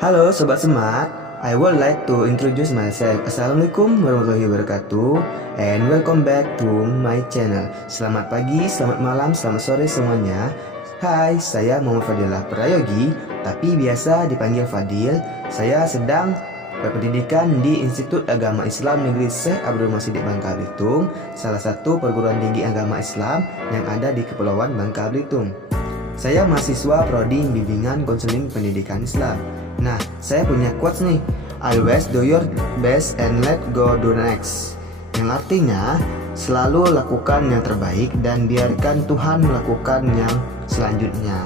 Halo Sobat Smart, I would like to introduce myself. Assalamualaikum warahmatullahi wabarakatuh, and welcome back to my channel. Selamat pagi, selamat malam, selamat sore semuanya. Hai, saya Muhammad Fadilah Prayogi, tapi biasa dipanggil Fadil. Saya sedang berpendidikan di Institut Agama Islam Negeri Syekh Abdul Masidik Bangka Belitung, salah satu perguruan tinggi agama Islam yang ada di Kepulauan Bangka Belitung. Saya mahasiswa Prodi Bimbingan Konseling Pendidikan Islam. Nah, saya punya quotes nih. Always do your best and let go do next. Yang artinya, selalu lakukan yang terbaik dan biarkan Tuhan melakukan yang selanjutnya.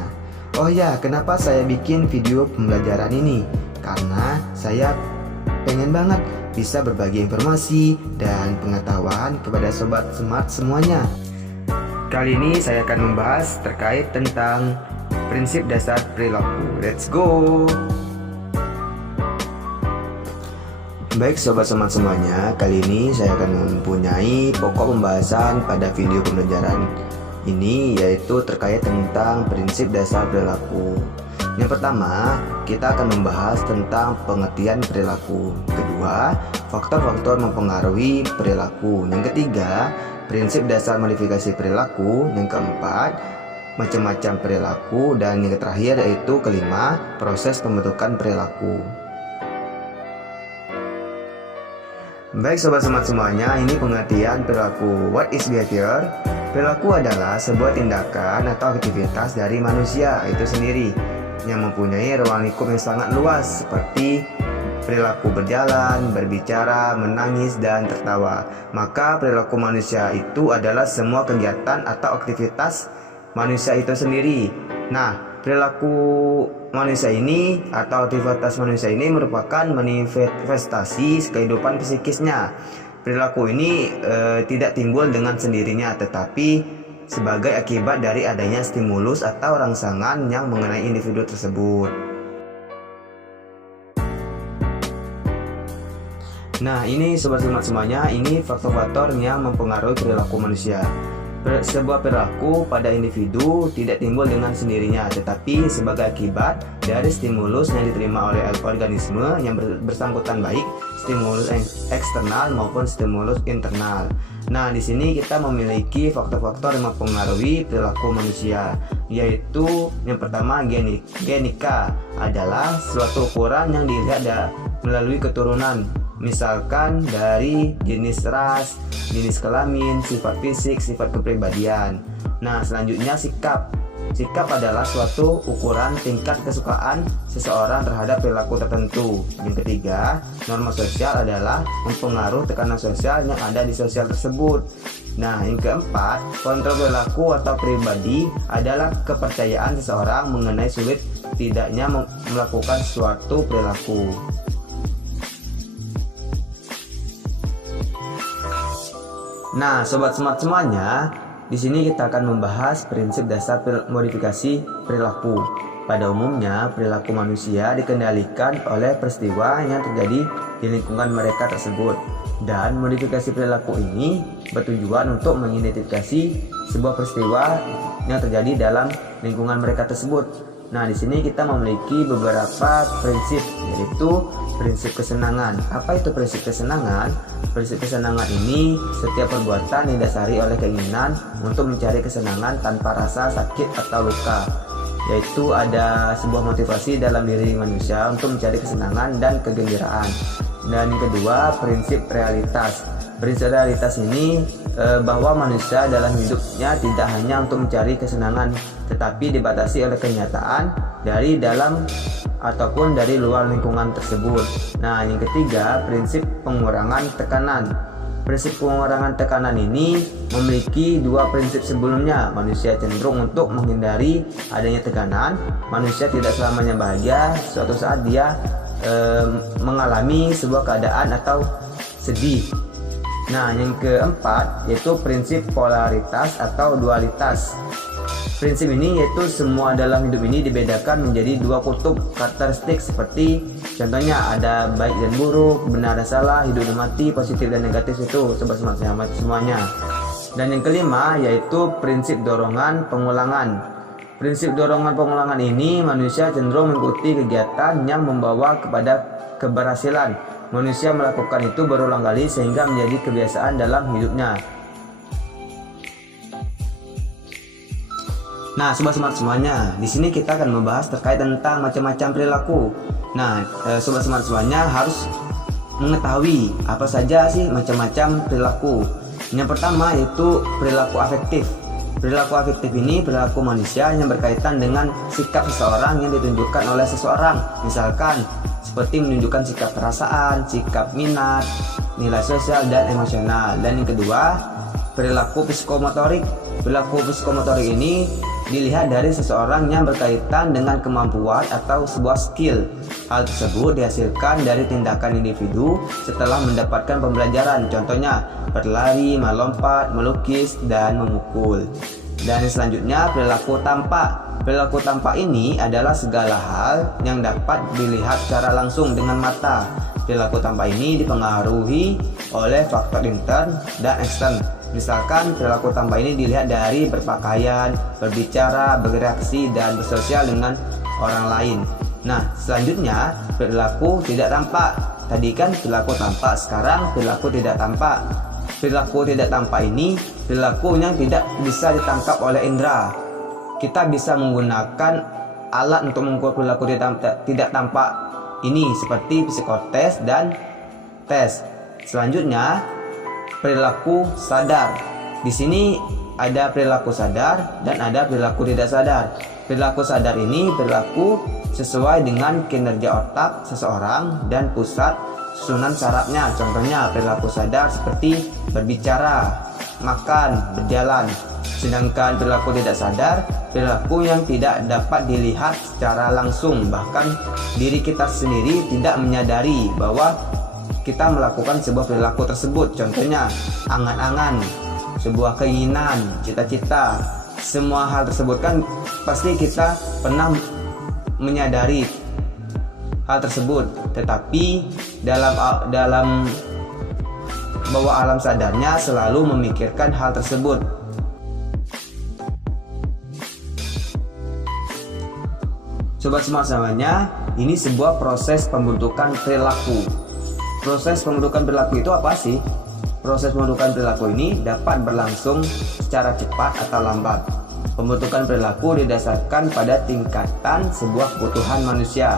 Oh ya, kenapa saya bikin video pembelajaran ini? Karena saya pengen banget bisa berbagi informasi dan pengetahuan kepada Sobat Smart semuanya. Kali ini saya akan membahas terkait tentang prinsip dasar perilaku. Let's go! Baik Sobat Smart semuanya, kali ini saya akan mempunyai pokok pembahasan pada video pembelajaran ini, yaitu terkait tentang prinsip dasar perilaku. Yang pertama, kita akan membahas tentang pengertian perilaku. Kedua, faktor-faktor mempengaruhi perilaku. Yang ketiga, prinsip dasar modifikasi perilaku. Yang keempat, macam-macam perilaku. Dan yang terakhir yaitu kelima, proses pembentukan perilaku. Baik Sobat Smart semuanya, ini pengertian perilaku. What is behavior? Perilaku adalah sebuah tindakan atau aktivitas dari manusia itu sendiri yang mempunyai ruang lingkup yang sangat luas, seperti perilaku berjalan, berbicara, menangis, dan tertawa. Maka perilaku manusia itu adalah semua kegiatan atau aktivitas manusia itu sendiri. Nah, perilaku manusia ini atau aktivitas manusia ini merupakan manifestasi kehidupan psikisnya. Perilaku ini tidak timbul dengan sendirinya, tetapi sebagai akibat dari adanya stimulus atau rangsangan yang mengenai individu tersebut. Nah, ini Sobat Smart semuanya, ini faktor-faktor yang mempengaruhi perilaku manusia. Sebuah perilaku pada individu tidak timbul dengan sendirinya, tetapi sebagai akibat dari stimulus yang diterima oleh organisme yang bersangkutan, baik stimulus eksternal maupun stimulus internal. Nah, di sini kita memiliki faktor-faktor yang mempengaruhi perilaku manusia, yaitu yang pertama genika adalah suatu ukuran yang dilihat melalui keturunan. Misalkan dari jenis ras, jenis kelamin, sifat fisik, sifat kepribadian. Nah, selanjutnya sikap. Sikap adalah suatu ukuran tingkat kesukaan seseorang terhadap perilaku tertentu. Yang ketiga, norma sosial adalah mempengaruhi tekanan sosial yang ada di sosial tersebut. Nah, yang keempat, kontrol perilaku atau pribadi adalah kepercayaan seseorang mengenai sulit tidaknya melakukan suatu perilaku. Nah, Sobat Smart semuanya, di sini kita akan membahas prinsip dasar modifikasi perilaku. Pada umumnya, perilaku manusia dikendalikan oleh peristiwa yang terjadi di lingkungan mereka tersebut. Dan modifikasi perilaku ini bertujuan untuk mengidentifikasi sebuah peristiwa yang terjadi dalam lingkungan mereka tersebut. Nah, di sini kita memiliki beberapa prinsip, yaitu prinsip kesenangan. Apa itu prinsip kesenangan? Prinsip kesenangan ini setiap perbuatan yang didasari oleh keinginan untuk mencari kesenangan tanpa rasa sakit atau luka, yaitu ada sebuah motivasi dalam diri manusia untuk mencari kesenangan dan kegembiraan. Dan yang kedua, prinsip realitas. Prinsip realitas ini bahwa manusia dalam hidupnya tidak hanya untuk mencari kesenangan, tetapi dibatasi oleh kenyataan dari dalam ataupun dari luar lingkungan tersebut. Nah, yang ketiga, prinsip pengurangan tekanan. Prinsip pengurangan tekanan ini memiliki dua prinsip sebelumnya. Manusia cenderung untuk menghindari adanya tekanan. Manusia tidak selamanya bahagia. Suatu saat dia mengalami sebuah keadaan atau sedih. Nah, yang keempat yaitu prinsip polaritas atau dualitas. Prinsip ini yaitu semua dalam hidup ini dibedakan menjadi dua kutub karakteristik, seperti contohnya ada baik dan buruk, benar dan salah, hidup dan mati, positif dan negatif. Itu Sobat Smart semuanya. Dan yang kelima yaitu prinsip dorongan pengulangan. Prinsip dorongan pengulangan ini, manusia cenderung mengikuti kegiatan yang membawa kepada keberhasilan. Manusia melakukan itu berulang kali sehingga menjadi kebiasaan dalam hidupnya. Nah, sobat smart semuanya, di sini kita akan membahas terkait tentang macam-macam perilaku. Nah, sobat smart semuanya harus mengetahui apa saja sih macam-macam perilaku. Yang pertama yaitu perilaku afektif. Perilaku afektif ini perilaku manusia yang berkaitan dengan sikap seseorang yang ditunjukkan oleh seseorang. Misalkan seperti menunjukkan sikap perasaan, sikap minat, nilai sosial dan emosional. Dan yang kedua, perilaku psikomotorik. Perilaku psikomotorik ini dilihat dari seseorang yang berkaitan dengan kemampuan atau sebuah skill. Hal tersebut dihasilkan dari tindakan individu setelah mendapatkan pembelajaran, contohnya berlari, melompat, melukis, dan memukul. Dan selanjutnya perilaku tampak. Perilaku tampak ini adalah segala hal yang dapat dilihat secara langsung dengan mata. Perilaku tampak ini dipengaruhi oleh faktor intern dan ekstern. Misalkan perilaku tampak ini dilihat dari berpakaian, berbicara, bereaksi, dan bersosial dengan orang lain. Nah, selanjutnya perilaku tidak tampak. Tadi kan perilaku tampak, sekarang perilaku tidak tampak. Perilaku tidak tampak ini perilaku yang tidak bisa ditangkap oleh indera. Kita bisa menggunakan alat untuk mengukur perilaku tidak tampak ini seperti psikotes dan tes. Selanjutnya perilaku sadar. Di sini ada perilaku sadar dan ada perilaku tidak sadar. Perilaku sadar ini perilaku sesuai dengan kinerja otak seseorang dan pusat susunan sarafnya. Contohnya perilaku sadar seperti berbicara, makan, berjalan. Sedangkan perilaku tidak sadar, perilaku yang tidak dapat dilihat secara langsung. Bahkan diri kita sendiri tidak menyadari bahwa kita melakukan sebuah perilaku tersebut. Contohnya angan-angan, sebuah keinginan, cita-cita. Semua hal tersebut kan pasti kita pernah menyadari hal tersebut, tetapi dalam bawah alam sadarnya selalu memikirkan hal tersebut. Sobat smart semuanya, ini sebuah proses pembentukan perilaku. Proses pembentukan perilaku itu apa sih? Proses pembentukan perilaku ini dapat berlangsung secara cepat atau lambat. Pembentukan perilaku didasarkan pada tingkatan sebuah kebutuhan manusia.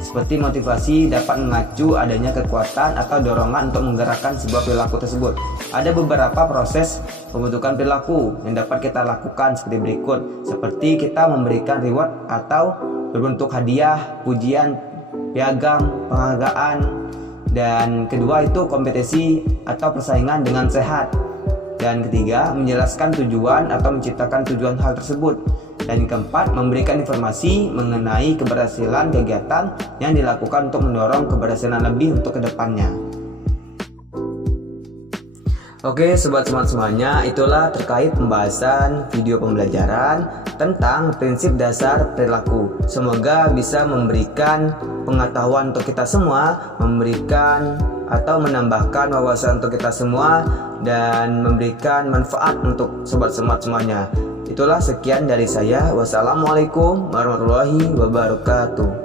Seperti motivasi dapat mengacu adanya kekuatan atau dorongan untuk menggerakkan sebuah perilaku tersebut. Ada beberapa proses pembentukan perilaku yang dapat kita lakukan seperti berikut. Seperti kita memberikan reward atau berbentuk hadiah, pujian, piagam, penghargaan. Dan kedua itu kompetisi atau persaingan dengan sehat. Dan ketiga, menjelaskan tujuan atau menciptakan tujuan hal tersebut. Dan yang keempat, memberikan informasi mengenai keberhasilan kegiatan yang dilakukan untuk mendorong keberhasilan lebih untuk kedepannya. Oke sobat smart semuanya, itulah terkait pembahasan video pembelajaran tentang prinsip dasar perilaku. Semoga bisa memberikan pengetahuan untuk kita semua, memberikan atau menambahkan wawasan untuk kita semua, dan memberikan manfaat untuk sobat smart semuanya. Itulah sekian dari saya. Wassalamualaikum warahmatullahi wabarakatuh.